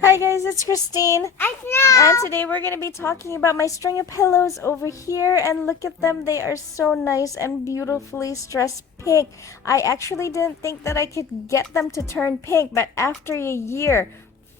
Hi guys, it's Christine. And ANNO! today we're going to be talking about my string of pillows over here. And look at them, they are so nice and beautifully stressed pink. I actually didn't think that I could get them to turn pink, but after a year,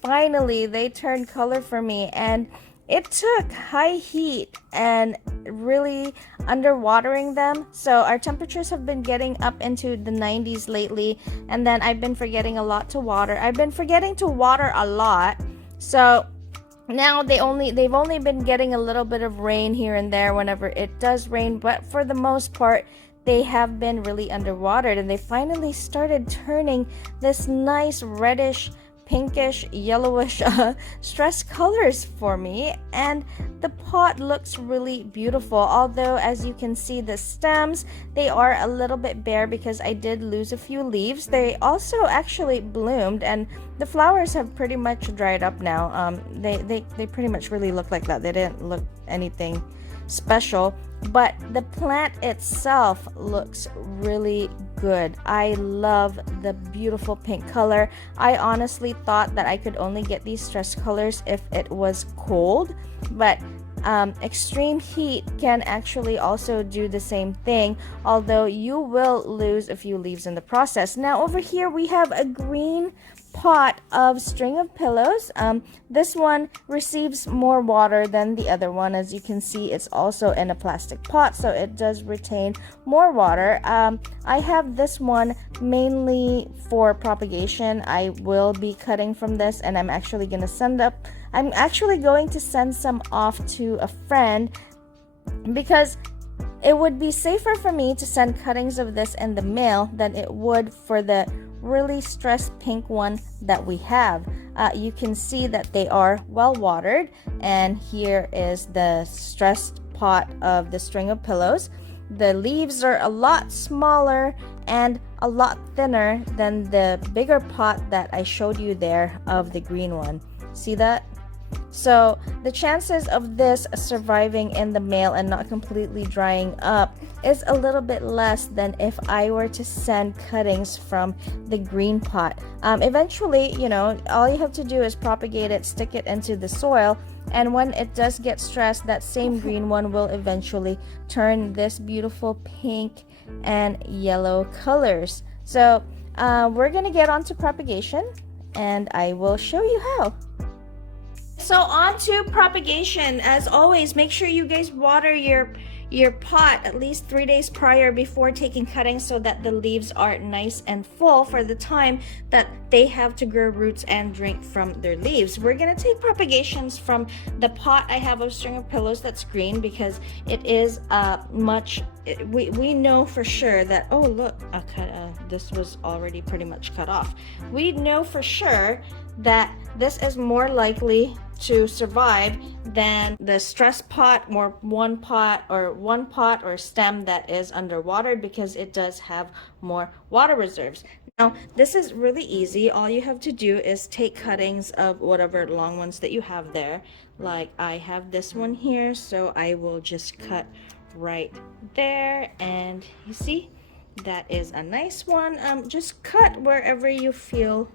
finally they turned color for me. And it took high heat and really underwatering them. So our temperatures have been getting up into the 90s lately, and then I've been forgetting a lot to water. I've been forgetting to water a lot. So now they've only been getting a little bit of rain here and there whenever it does rain, but for the most part they have been really underwatered, and they finally started turning this nice reddish pinkish yellowish stress colors for me, and the pot looks really beautiful. Although as you can see, the stems, they are a little bit bare because I did lose a few leaves. They also actually bloomed, and the flowers have pretty much dried up now. They pretty much really look like that. They didn't look anything special, but the plant itself looks really good. I love the beautiful pink color. I honestly thought that I could only get these stress colors if it was cold, but extreme heat can actually also do the same thing, although you will lose a few leaves in the process. Now over here we have a green pot of string of pillows. This one receives more water than the other one. As you can see, it's also in a plastic pot, so it does retain more water. I have this one mainly for propagation. I will be cutting from this, and I'm actually going to send some off to a friend, because it would be safer for me to send cuttings of this in the mail than it would for the really stressed pink one that we have. You can see that they are well watered, and here is the stressed pot of the string of pillows. The leaves are a lot smaller and a lot thinner than the bigger pot that I showed you there of the green one. See that? So the chances of this surviving in the mail and not completely drying up is a little bit less than if I were to send cuttings from the green pot. Eventually, all you have to do is propagate it, stick it into the soil, and when it does get stressed, that same green one will eventually turn this beautiful pink and yellow colors. So we're gonna get on to propagation, and I will show you how. So on to propagation. As always, make sure you guys water your pot at least 3 days prior before taking cuttings, so that the leaves are nice and full for the time that they have to grow roots and drink from their leaves. We're gonna take propagations from the pot I have of string of pillows that's green, because it is we know for sure that, oh look, this was already pretty much cut off. We know for sure that this is more likely to survive than the stress pot, one pot or stem that is underwatered, because it does have more water reserves. Now this is really easy. All you have to do is take cuttings of whatever long ones that you have there. Like I have this one here, so I will just cut right there, and you see that is a nice one. Just cut wherever you feel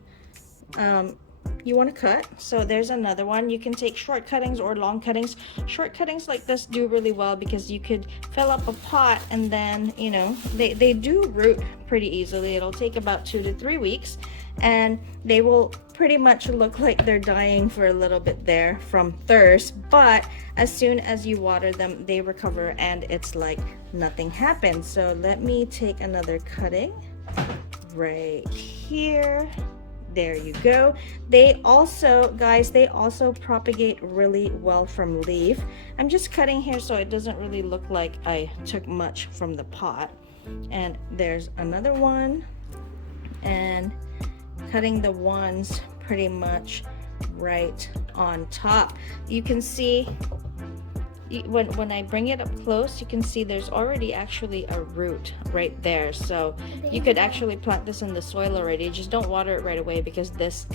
you want to cut. So there's another one. You can take short cuttings or long cuttings. Short cuttings like this do really well, because you could fill up a pot, and then they do root pretty easily. It'll take about 2 to 3 weeks, and they will pretty much look like they're dying for a little bit there from thirst, but as soon as you water them, they recover, and it's like nothing happened. So let me take another cutting right here. There you go. They also propagate really well from leaf. I'm just cutting here so it doesn't really look like I took much from the pot. And there's another one, and cutting the ones pretty much right on top. You can see when I bring it up close, you can see there's already actually a root right there. So you could actually plant this in the soil already. Just don't water it right away, because this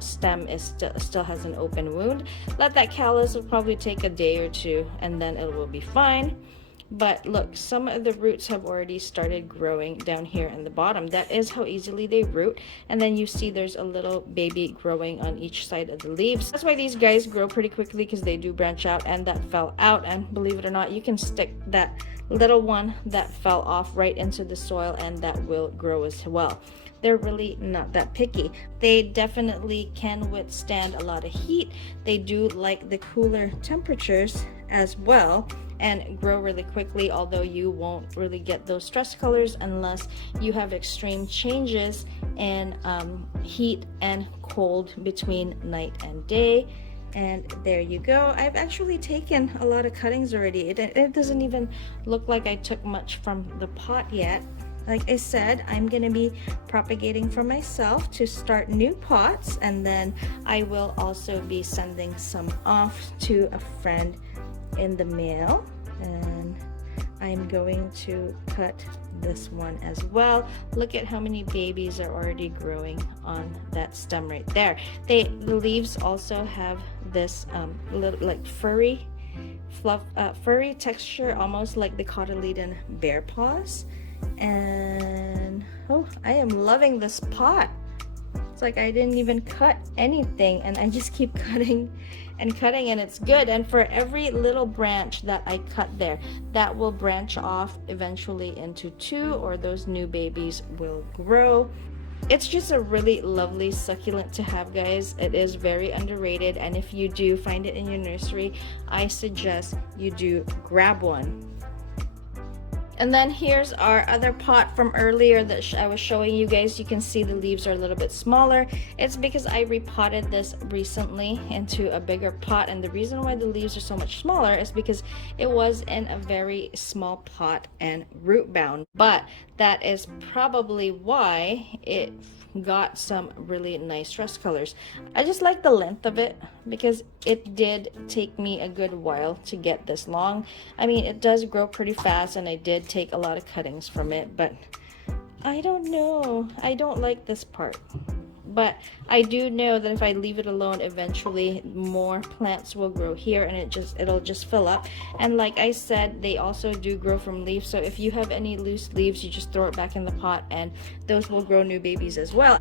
stem is still has an open wound. Let that callus, will probably take a day or two, and then it will be fine. But look, some of the roots have already started growing down here in the bottom. That is how easily they root. And then you see there's a little baby growing on each side of the leaves. That's why these guys grow pretty quickly, because they do branch out, and that fell out. And believe it or not, you can stick that little one that fell off right into the soil, and that will grow as well. They're really not that picky. They definitely can withstand a lot of heat. They do like the cooler temperatures as well, and grow really quickly, although you won't really get those stress colors unless you have extreme changes in heat and cold between night and day. And there you go. I've actually taken a lot of cuttings already. It doesn't even look like I took much from the pot yet. Like I said, I'm gonna be propagating for myself to start new pots, and then I will also be sending some off to a friend in the mail. And I'm going to cut this one as well. Look at how many babies are already growing on that stem right there. The leaves also have this little like furry texture, almost like the cotyledon bear paws. And oh, I am loving this pot. It's like I didn't even cut anything, and I just keep cutting and cutting, and it's good. And for every little branch that I cut there, that will branch off eventually into two, or those new babies will grow. It's just a really lovely succulent to have, guys. It is very underrated, and if you do find it in your nursery, I suggest you do grab one. And then here's our other pot from earlier that I was showing you guys. You can see the leaves are a little bit smaller. It's because I repotted this recently into a bigger pot, and the reason why the leaves are so much smaller is because it was in a very small pot and root bound. But that is probably why it got some really nice stress colors. I just like the length of it, because it did take me a good while to get this long. I mean, it does grow pretty fast, and I did take a lot of cuttings from it, but I don't know, I don't like this part. But I do know that if I leave it alone, eventually more plants will grow here, and it'll just fill up. And like I said, they also do grow from leaves, so if you have any loose leaves, you just throw it back in the pot, and those will grow new babies as well.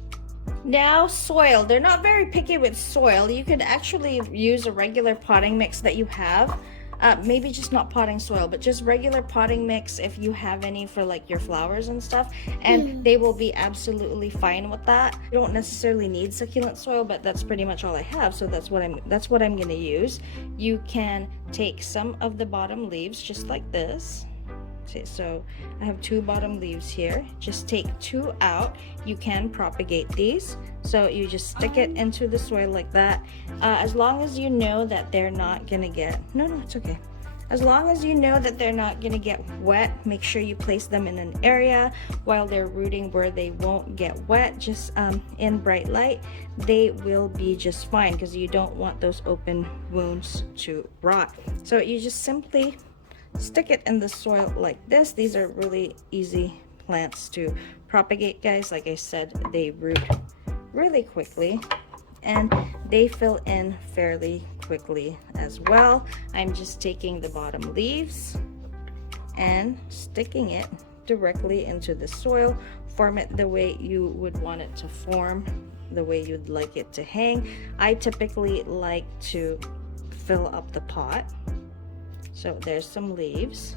Now, soil. They're not very picky with soil. You could actually use a regular potting mix that you have. Maybe just not potting soil, but just regular potting mix if you have any for like your flowers and stuff, and they will be absolutely fine with that. You don't necessarily need succulent soil, but that's pretty much all I have, so that's what I'm gonna use. You can take some of the bottom leaves just like this. See, so I have 2 bottom leaves here. Just take 2 out. You can propagate these, so you just stick it into the soil like that. As long as you know that they're not gonna get it's okay. As long as you know that they're not gonna get wet, make sure you place them in an area while they're rooting where they won't get wet, just in bright light. They will be just fine, because you don't want those open wounds to rot. So you just simply stick it in the soil like this. These are really easy plants to propagate, guys. Like I said, they root really quickly, and they fill in fairly quickly as well. I'm just taking the bottom leaves and sticking it directly into the soil. Form it the way you would want it to form, the way you'd like it to hang. I typically like to fill up the pot. So there's some leaves,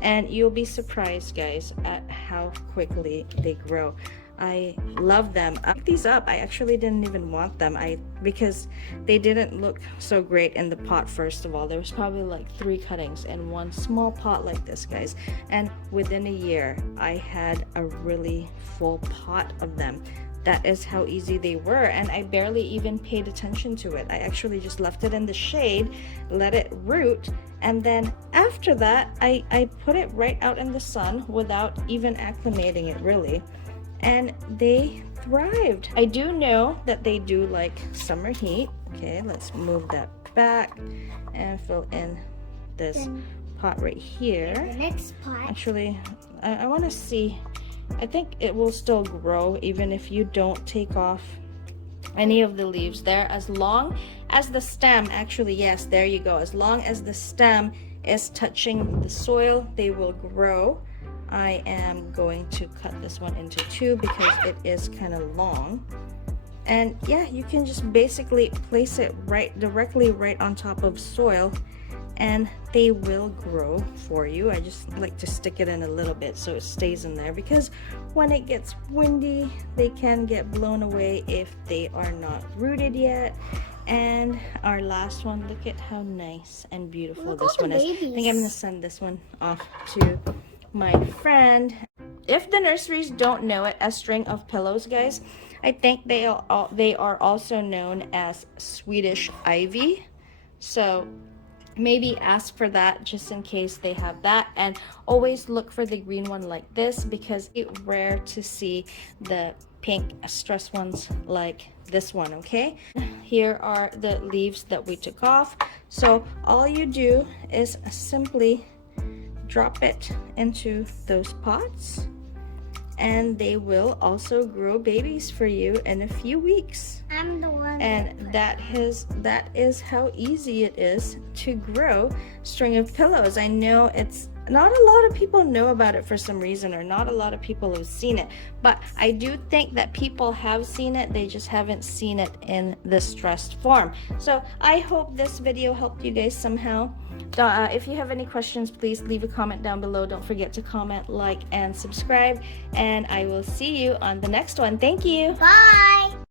and you'll be surprised, guys, at how quickly they grow. I love them. I picked these up. I actually didn't even want them because they didn't look so great in the pot. First of all, there was probably like 3 cuttings in one small pot like this, guys, and within a year I had a really full pot of them. That is how easy they were, and I barely even paid attention to it. I actually just left it in the shade, let it root, and then after that I put it right out in the sun without even acclimating it really, and they thrived. I do know that they do like summer heat. Okay, let's move that back and fill in this pot right here. The next pot. Actually, I want to see. I think it will still grow even if you don't take off any of the leaves there, as long as the stem, actually, yes, there you go, as long as the stem is touching the soil, they will grow. I am going to cut this one into two because it is kind of long. And yeah, you can just basically place it directly right on top of soil and they will grow for you. I just like to stick it in a little bit so it stays in there, because when it gets windy they can get blown away if they are not rooted yet. And our last one, look at how nice and beautiful this one is. I think I'm gonna send this one off to my friend. If the nurseries don't know it as string of pillows, guys, I think they are also known as Swedish ivy. So maybe ask for that just in case they have that, and always look for the green one like this, because it's rare to see the pink stress ones like this one. Okay, here are the leaves that we took off. So all you do is simply drop it into those pots and they will also grow babies for you in a few weeks. I'm the one. And that is how easy it is to grow string of pillows. I know it's not a lot of people know about it for some reason, or not a lot of people have seen it, but I do think that people have seen it, they just haven't seen it in the stressed form. So I hope this video helped you guys somehow. If you have any questions, please leave a comment down below. Don't forget to comment, like, and subscribe, and I will see you on the next one. Thank you. Bye.